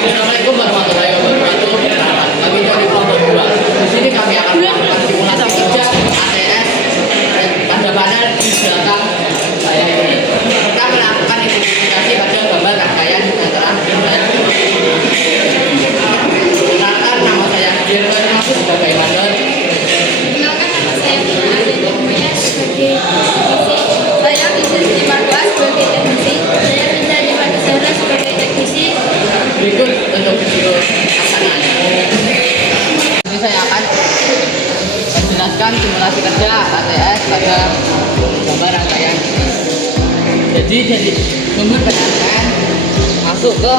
Assalamualaikum warahmatullahi wabarakatuh. Kami dari kelompok 2. Di sini kami akan melakukan simulasi kerja ATS pada panel di belakang saya ini. Kita melakukan identifikasi pada gambar rangkaian antara dan kenalkan nama saya Dirman Mahfud sebagai mandor. Kenalkan nama saya Fina Adelia sebagai teknisi. Saya bisa Marwa sebagai teknisi. Saya bisa Pada Zahra sebagai teknisi. Berikut untuk video pelaksanaan. Ini saya akan menjelaskan simulasi kerja ATS pada gambar rangkaian ini. Jadi sumber PLN masuk ke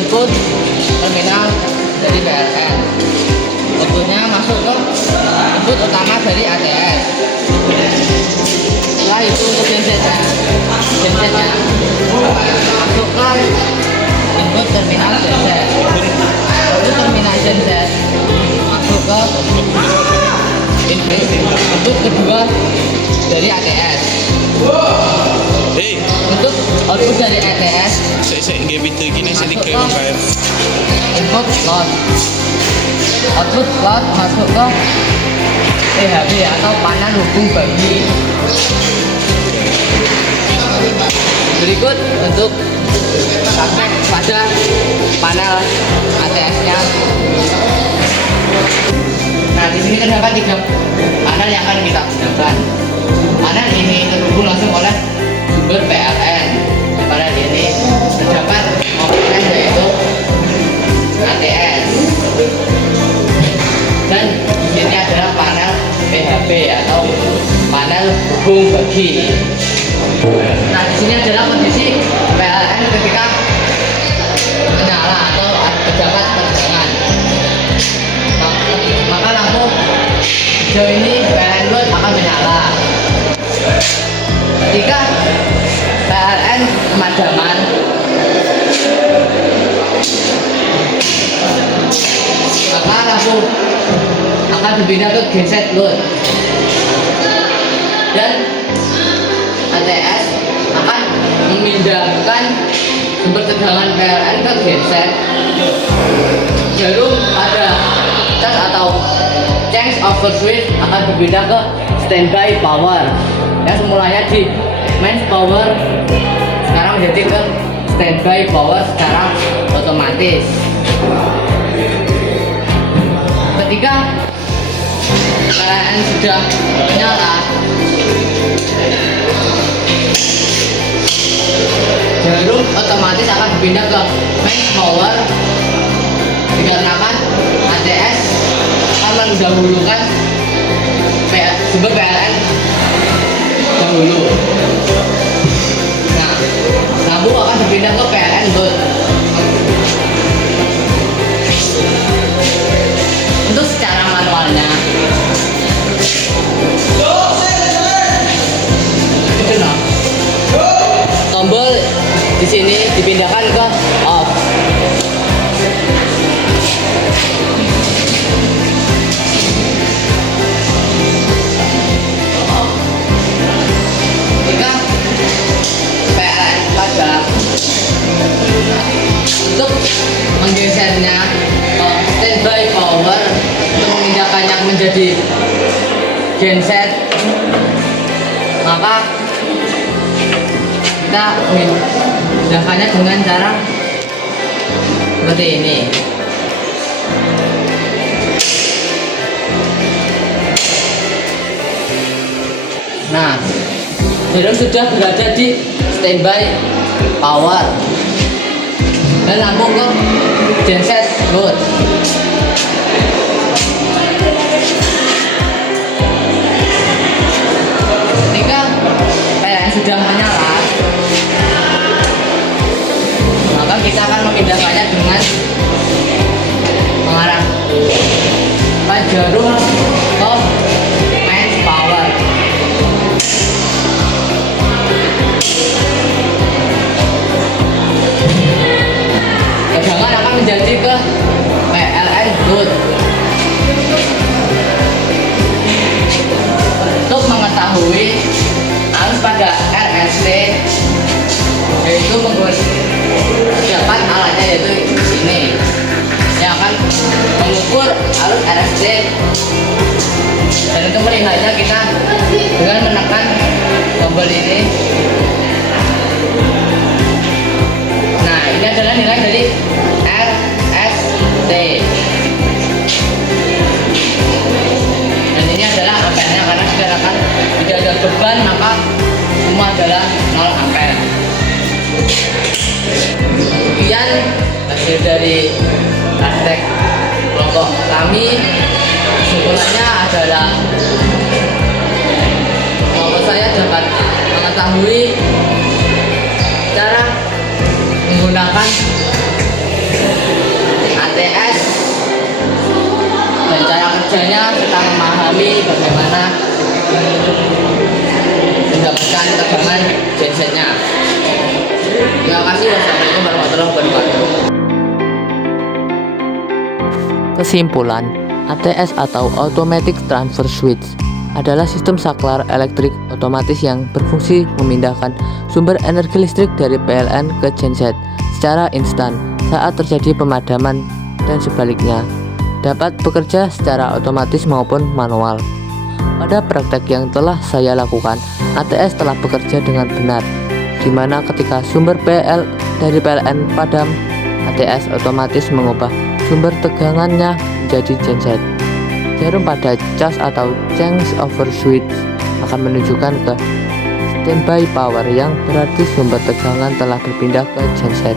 input terminal dari PLN. Outputnya masuk ke input utama dari ATS. Setelah itu untuk gensetnya masuk ke input terminal genset. Input terminal genset masuk ke input kedua dari ATS. Untuk output dari ATS Saya gitu gini saya masuk ke ke input slot. Output slot masuk ke PHB atau panel hubung bagi. Berikut untuk praktek pada panel ATS-nya. Nah, di sini terdapat 3 panel yang akan kita gunakan. Panel ini terhubung langsung oleh sumber PLN. Di panel ini terdapat komponen yaitu ATS. Dan di sini adalah panel PHB atau panel hubung bagi. Nah, di sini adalah kondisi PLN ketika menyala atau terdapat tegangan. Maka lampu hijau ini PLN load akan menyala. Ketika PLN pemadaman, maka lampu akan berpindah ke genset load dan ATS akan memindahkan sumber tegangan PLN ke genset. Jarum pada cas atau change over switch akan berpindah ke standby power yang semulanya di mains power sekarang menjadi ke standby power secara otomatis. Ketika PLN sudah menyala, jarum otomatis akan berpindah ke mains power dikarenakan ATS akan mendahulukan sumber PLN dahulu. Nah, lampu akan berpindah ke PLN load. Untuk secara manualnya, itu nah, tombol di sini dipindahkan ke off. Jika PLN padam, untuk menggesernya ke standby power untuk memindahkannya menjadi genset, maka kita memindahkannya dengan cara seperti ini. Nah, jarum sudah berada di standby power dan lampu ke genset load. Ketika PLN sudah menyala, maka kita akan memindahkannya dengan mengarahkan jarum ke mains power. Tegangan akan menjadi ke PLN load. Untuk mengetahui arus pada RST, yaitu menggunakan alatnya yaitu ini. beban, maka semua adalah 0 ampere. Kemudian hasil dari praktek kelompok kami, kesimpulannya adalah kelompok saya dapat mengetahui cara menggunakan ATS dan cara kerjanya, serta memahami bagaimana mendapatkan tegangan gensetnya. Terima kasih. Wassalamualaikum warahmatullahi wabarakatuh. Kesimpulan, ATS atau Automatic Transfer Switch adalah sistem saklar elektrik otomatis yang berfungsi memindahkan sumber energi listrik dari PLN ke genset secara instan saat terjadi pemadaman dan sebaliknya. Dapat bekerja secara otomatis maupun manual. Pada praktek yang telah saya lakukan, ATS telah bekerja dengan benar, di mana ketika sumber dari PLN padam, ATS otomatis mengubah sumber tegangannya menjadi genset. Jarum pada cas atau change over switch akan menunjukkan ke standby power, yang berarti sumber tegangan telah berpindah ke genset.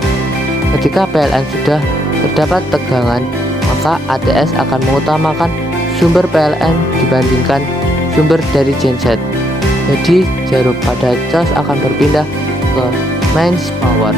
Ketika PLN sudah terdapat tegangan, maka ATS akan mengutamakan sumber PLN dibandingkan sumber dari genset. Jadi jarum pada cas akan berpindah ke mains power.